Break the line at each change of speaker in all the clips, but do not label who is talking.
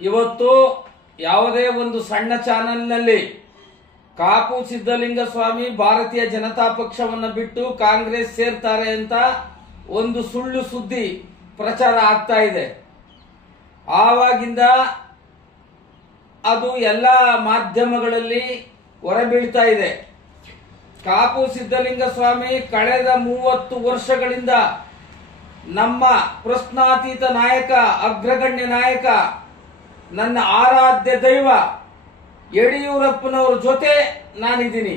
ಇವತ್ತು ಯಾವುದೇ ಒಂದು ಸಣ್ಣ ಚಾನೆಲ್ನಲ್ಲಿ ಕಾಪು ಸಿದ್ದಲಿಂಗ ಸ್ವಾಮಿ ಭಾರತೀಯ ಜನತಾ ಪಕ್ಷವನ್ನು ಬಿಟ್ಟು ಕಾಂಗ್ರೆಸ್ ಸೇರ್ತಾರೆ ಅಂತ ಒಂದು ಸುಳ್ಳು ಸುದ್ದಿ ಪ್ರಚಾರ ಆಗ್ತಾ ಇದೆ. ಆವಾಗಿಂದ ಅದು ಎಲ್ಲ ಮಾಧ್ಯಮಗಳಲ್ಲಿ ಹೊರಬೀಳ್ತಾ ಇದೆ. ಕಾಪು ಸಿದ್ದಲಿಂಗ ಸ್ವಾಮಿ ಕಳೆದ ಮೂವತ್ತು ವರ್ಷಗಳಿಂದ ನಮ್ಮ ಪ್ರಶ್ನಾತೀತ ನಾಯಕ, ಅಗ್ರಗಣ್ಯ ನಾಯಕ ನನ್ನ ಆರಾಧ್ಯ ದೈವ, ಯಡಿಯೂರಪ್ಪನವರ ಜೊತೆ ನಾನಿದ್ದೀನಿ.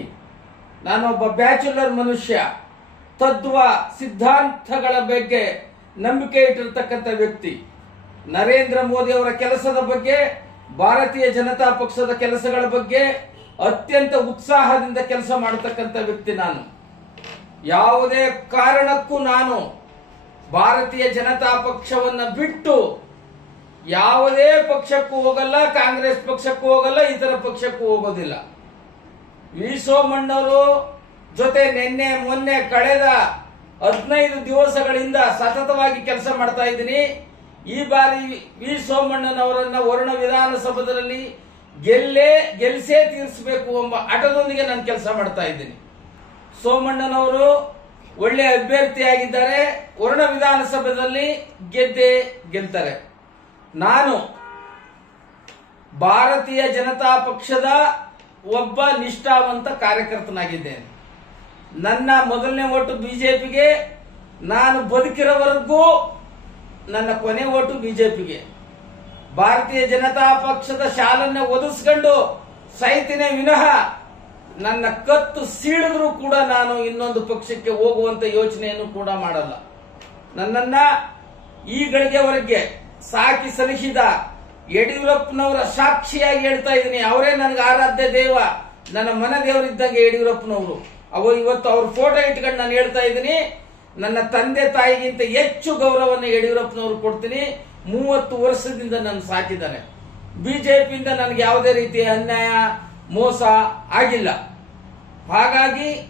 ನಾನೊಬ್ಬ ಬ್ಯಾಚುಲರ್ ಮನುಷ್ಯ, ತತ್ವ ಸಿದ್ಧಾಂತಗಳ ಬಗ್ಗೆ ನಂಬಿಕೆ ಇಟ್ಟಿರ್ತಕ್ಕಂಥ ವ್ಯಕ್ತಿ. ನರೇಂದ್ರ ಮೋದಿ ಅವರ ಕೆಲಸದ ಬಗ್ಗೆ, ಭಾರತೀಯ ಜನತಾ ಪಕ್ಷದ ಕೆಲಸಗಳ ಬಗ್ಗೆ ಅತ್ಯಂತ ಉತ್ಸಾಹದಿಂದ ಕೆಲಸ ಮಾಡತಕ್ಕಂಥ ವ್ಯಕ್ತಿ ನಾನು. ಯಾವುದೇ ಕಾರಣಕ್ಕೂ ನಾನು ಭಾರತೀಯ ಜನತಾ ಪಕ್ಷವನ್ನು ಬಿಟ್ಟು ಯಾವುದೇ ಪಕ್ಷಕ್ಕೂ ಹೋಗಲ್ಲ, ಕಾಂಗ್ರೆಸ್ ಪಕ್ಷಕ್ಕೂ ಹೋಗಲ್ಲ, ಇತರ ಪಕ್ಷಕ್ಕೂ ಹೋಗೋದಿಲ್ಲ. ವಿ ಜೊತೆ ನಿನ್ನೆ, ಮೊನ್ನೆ, ಕಳೆದ ಹದಿನೈದು ದಿವಸಗಳಿಂದ ಸತತವಾಗಿ ಕೆಲಸ ಮಾಡ್ತಾ ಇದ್ದೀನಿ. ಈ ಬಾರಿ ವಿ ಸೋಮಣ್ಣನವರನ್ನ ವರುಣ ವಿಧಾನಸಭೆಯಲ್ಲಿ ಗೆಲ್ಲೇ, ಗೆಲ್ಸೇ ತೀರಿಸಬೇಕು ಎಂಬ ಆಟದೊಂದಿಗೆ ನಾನು ಕೆಲಸ ಮಾಡ್ತಾ ಇದ್ದೀನಿ. ಸೋಮಣ್ಣನವರು ಒಳ್ಳೆ ಅಭ್ಯರ್ಥಿಯಾಗಿದ್ದಾರೆ. ವರುಣ ವಿಧಾನಸಭೆಯಲ್ಲಿ ಗೆದ್ದೇ ಗೆಲ್ತಾರೆ. ನಾನು ಭಾರತೀಯ ಜನತಾ ಪಕ್ಷದ ಒಬ್ಬ ನಿಷ್ಠಾವಂತ ಕಾರ್ಯಕರ್ತನಾಗಿದ್ದೇನೆ. ನನ್ನ ಮೊದಲನೇ ಓಟು ಬಿಜೆಪಿಗೆ, ನಾನು ಬದುಕಿರೋವರೆಗೂ ನನ್ನ ಕೊನೆ ಓಟು ಬಿಜೆಪಿಗೆ. ಭಾರತೀಯ ಜನತಾ ಪಕ್ಷದ ಶಾಲನ್ನ ಒದಿಸ್ಕೊಂಡು ಸೈತಿನೇ ವಿನಃ ನನ್ನ ಕತ್ತು ಸೀಳಿದ್ರೂ ಕೂಡ ನಾನು ಇನ್ನೊಂದು ಪಕ್ಷಕ್ಕೆ ಹೋಗುವಂತ ಯೋಚನೆಯನ್ನು ಕೂಡ ಮಾಡಲ್ಲ. ನನ್ನನ್ನ ಈ ಗಳಿಗೆವರೆಗೆ ಸಾಕಿ ಸಲಹಿದ ಯಡಿಯೂರಪ್ಪನವರ ಸಾಕ್ಷಿಯಾಗಿ ಹೇಳ್ತಾ ಇದ್ದೀನಿ. ಅವರೇ ನನಗೆ ಆರಾಧ್ಯ ದೇವ. ನನ್ನ ಮನ ದೇವರಿದ್ದಂಗೆ ಯಡಿಯೂರಪ್ಪನವರು. ಅವ ಇವತ್ತು ಅವ್ರ ಫೋಟೋ ಇಟ್ಕೊಂಡು ನಾನು ಹೇಳ್ತಾ ಇದ್ದೀನಿ. ನನ್ನ ತಂದೆ ತಾಯಿಗಿಂತ ಹೆಚ್ಚು ಗೌರವವನ್ನು ಯಡಿಯೂರಪ್ಪನವರು ಕೊಡ್ತೀನಿ. ಮೂವತ್ತು ವರ್ಷದಿಂದ ನಾನು ಸಾಕಿದ್ದಾನೆ. ಬಿಜೆಪಿಯಿಂದ ನನಗೆ ಯಾವುದೇ ರೀತಿಯ ಅನ್ಯಾಯ, ಮೋಸ ಆಗಿಲ್ಲ. ಹಾಗಾಗಿ